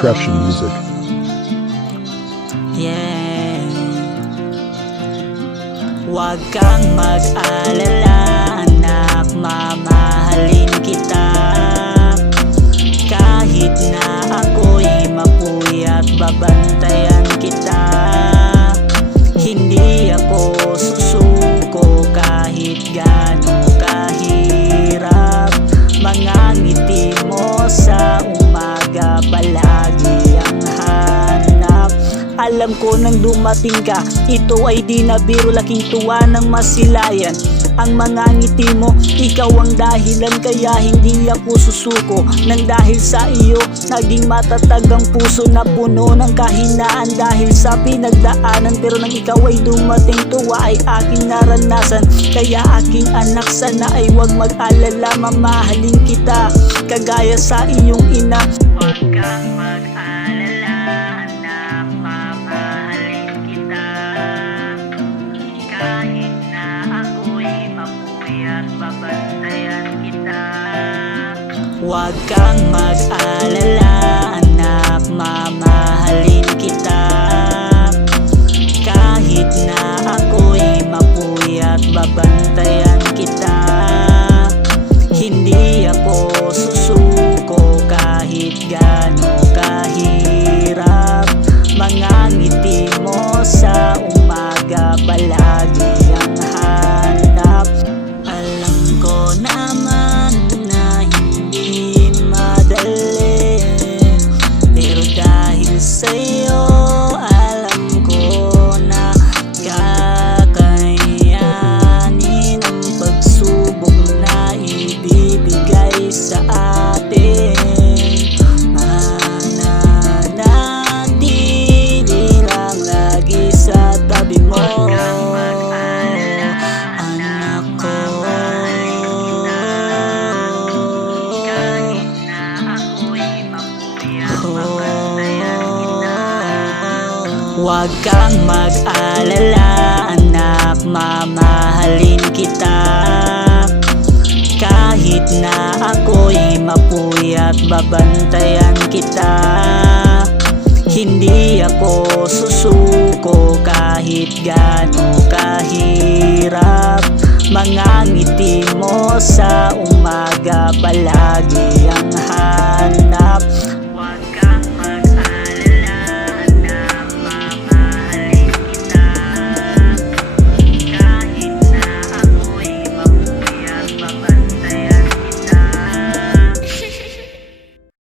Depression music. Yeah. Huwag kang mag-alala, anak, mamahalin kita. Kahit na ako'y mapuyat, babantayan kita. Hindi ako susuko kahit gaano kahirap. Mga ngiti mo sa umaga palagi ang hanap. Alam ko nang dumating ka, ito ay di na biro, laking tuwa ng masilayan. Ang mga ngiti mo, ikaw ang dahilan, kaya hindi ako susuko. Nang dahil sa iyo, naging matatag ang puso na puno ng kahinaan dahil sa pinagdaanan. Pero nang ikaw ay dumating, tuwa ay aking naranasan. Kaya aking anak, sana ay huwag mag-alala, mamahalin kita kagaya sa iyong ina. Huwag kang mag-alala, anak, mamahalin kita. Kahit na ako'y mapuyat, babantayan kita. Huwag kang mag-alala, anak, mamahalin kita. Kahit na ako'y mapuyat, babantayan kita. Hindi ako susuko kahit gaano kahirap. Mga ngiti mo sa umaga palagi ang hanap. Alam ko naman na hindi madali, pero dahil sa'yo alam ko na kakayanin ang pagsubok na ibibigay sa atin. Mananatili lang lagi sa tabi mo, anak ko. Huwag kang mag-alala, anak, mamahalin kita. Kahit na ako'y mapuyat, babantayan kita. Hindi ako susuko kahit gaano kahirap. Mga ngiti mo sa umaga palagi ang hanap.